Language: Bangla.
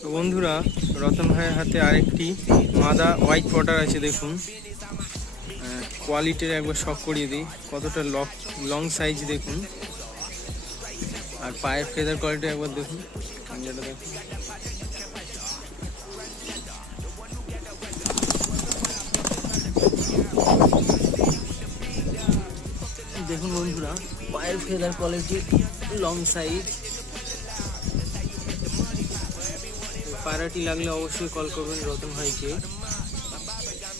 তো বন্ধুরা, রতন ভাইয়ের হাতে আরেকটি মাদা হোয়াইট পটার আছে। দেখুন কোয়ালিটির একবার শক করিয়ে দিই, কতটা লং সাইজ দেখুন। আর পায়ের ফেদার কোয়ালিটি একবার দেখুন, যেটা দেখুন। দেখুন বন্ধুরা, পায়ের ফেদার কোয়ালিটি, লং সাইজ। পায়রাটি লাগলে অবশ্যই কল করবেন রতন ভাইকে।